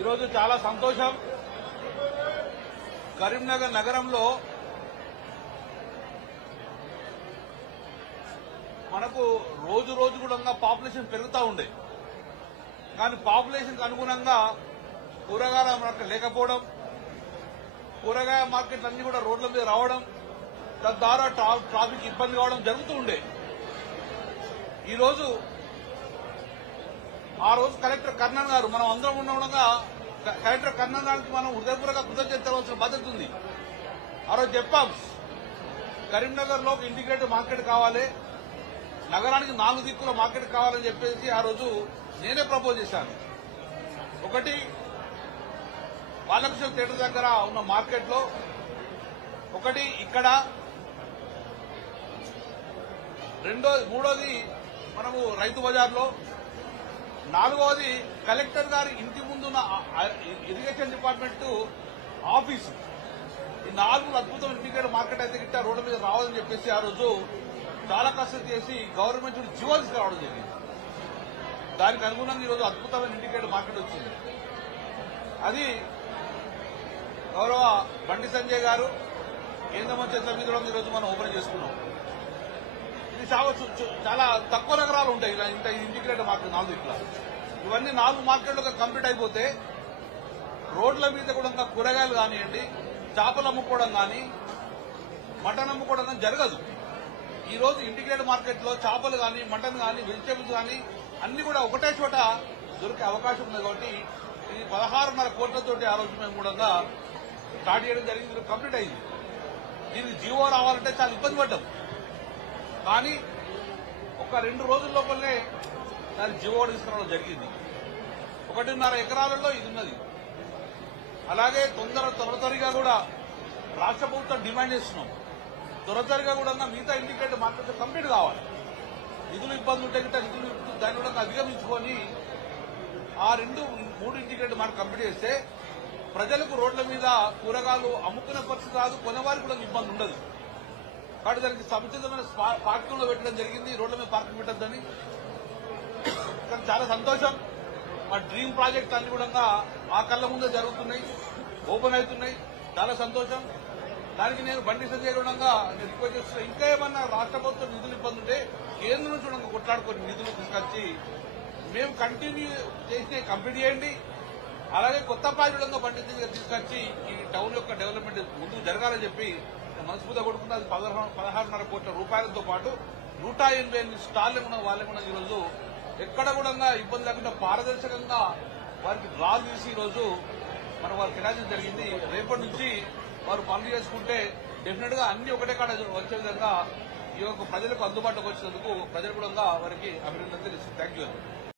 ఈరోజు చాలా సంతోషం. కరీంనగర్ నగరంలో మనకు రోజు రోజు కూడా పాపులేషన్ పెరుగుతూ ఉండే, కానీ పాపులేషన్ అనుగుణంగా కూరగాయల మార్కెట్ లేకపోవడం, కూరగాయ మార్కెట్లు అన్ని కూడా రోడ్ల మీద రావడం, తద్వారా ట్రాఫిక్ ఇబ్బంది కావడం జరుగుతూ ఉండే. ఈరోజు ఆ రోజు కలెక్టర్ కర్ణన్ గారు మనం అందరం ఉండగా కలెక్టర్ కర్ణన్ గారికి మనం హృదయపూర్వక కృతజ్ఞత తెలవాల్సిన బాధ్యత ఉంది. ఆ రోజు చెప్పాం, కరీంనగర్ లో ఇంటిగ్రేటెడ్ మార్కెట్ కావాలి, నగరానికి 4 దిక్కుల మార్కెట్ కావాలని చెప్పేసి ఆ రోజు నేనే ప్రపోజ్ చేశాను. ఒకటి బాలకృష్ణ థియేటర్ దగ్గర ఉన్న మార్కెట్ లో, ఒకటి ఇక్కడ, మూడోది మనము రైతు బజార్లో, 4వది కలెక్టర్ గారి ఇంటి ముందున్న ఇరిగేషన్ డిపార్ట్మెంట్ ఆఫీసు. ఈ 4 అద్భుతమైన ఇంటిగ్రేటెడ్ మార్కెట్ అయితే గిట్ట రోడ్ల మీద రావాలని చెప్పేసి ఆ రోజు చాలా కష్టం చేసి గవర్నమెంట్ జీవో తీసుకురావడం జరిగింది. దానికి అనుగుణంగా ఈరోజు అద్భుతమైన ఇంటిగ్రేటెడ్ మార్కెట్ వచ్చింది. అది గౌరవ బండి సంజయ్ గారు కేంద్ర మంత్రి సమితిలో ఈరోజు మనం ఓపెన్ చేసుకున్నాం. ఇది చాలా తక్కువ నగరాలు ఉంటాయి ఇంత ఇంటిగ్రేటెడ్ మార్కెట్ 4 ఇట్లా. ఇవన్నీ 4 మార్కెట్లు కంప్లీట్ అయిపోతే రోడ్ల మీద కూడా కూరగాయలు కానివ్వండి, చేపలు అమ్ముకోవడం కానీ, మటన్ అమ్ముకోవడం కానీ జరగదు. ఈ రోజు ఇంటిగ్రేటెడ్ మార్కెట్ లో చేపలు కానీ, మటన్ కానీ, వెజిటేబుల్స్ కానీ అన్ని కూడా ఒకటే చోట దొరికే అవకాశం ఉంది. కాబట్టి ఇది 16.5 కోట్లతోటి ఆ రోజు మేము కూడా స్టార్ట్ చేయడం జరిగింది, కంప్లీట్ అయింది. దీనికి జీవో రావాలంటే చాలా ఇబ్బంది పడ్డాం, కానీ ఒక 2 రోజుల లోపలనే దాని జీవో తీసుకురావడం జరిగింది. 1.5 ఎకరాలలో ఇది ఉన్నది. అలాగే త్వరగా కూడా రాష్ట్ర ప్రభుత్వం డిమాండ్ చేస్తున్నాం, త్వరగా కూడా మిగతా ఇంటిగ్రేటెడ్ మార్కెట్ కంప్లీట్ కావాలి. నిధులు ఇబ్బంది ఉంటే నిధులు దాన్ని కూడా అధిగమించుకొని ఆ 3 ఇంటిగ్రేటెడ్ మార్కెట్ కంప్లీట్ చేస్తే ప్రజలకు రోడ్ల మీద కూరగాయలు అమ్ముకునే పరిస్థితి రాదు, కొనేవారికి కూడా ఇబ్బంది ఉండదు. కాబట్టి దానికి సముచితమైన పార్కింగ్ లో పెట్టడం జరిగింది, రోడ్ల మీద పార్కింగ్ పెట్టద్దని. కానీ చాలా సంతోషం, మా డ్రీమ్ ప్రాజెక్ట్ అన్ని కూడా మా కళ్ళ ముందే జరుగుతున్నాయి, ఓపెన్ అవుతున్నాయి. చాలా సంతోషం. దానికి నేను బండి సంజయ్ కూడా రిక్వెస్ట్ చేస్తున్నా, ఇంకా ఏమన్నా రాష్ట్ర ప్రభుత్వం నిధులు ఇబ్బంది ఉంటే కేంద్రం నుంచి కూడా కొట్లాడుకొని నిధులు తీసుకొచ్చి మేము కంటిన్యూ చేసి కంప్లీట్ చేయండి. అలాగే కొత్త ప్రాజెక్టులంగా బండి సంజయ్ తీసుకొచ్చి ఈ టౌన్ యొక్క డెవలప్మెంట్ ముందుకు జరగాలని చెప్పి మనస్ఫూర్తిగా కొడుకున్న 16.5 కోట్ల రూపాయలతో పాటు 188 స్టాళ్లు ఉన్న వాళ్ళకి కూడా ఈరోజు ఎక్కడ కూడా ఇబ్బంది లేకుండా పారదర్శకంగా వారికి డ్రాలు తీసి ఈరోజు మనం వారికి కేటాయించడం జరిగింది. రేపటి నుంచి వారు పనులు చేసుకుంటే డెఫినెట్ గా అన్ని ఒకటే కాడ వచ్చే విధంగా ఈ యొక్క ప్రజలకు అందుబాటులోకి వచ్చినందుకు ప్రజలు కూడా వారికి అభినందనలు తెలుస్తుంది. Thank you.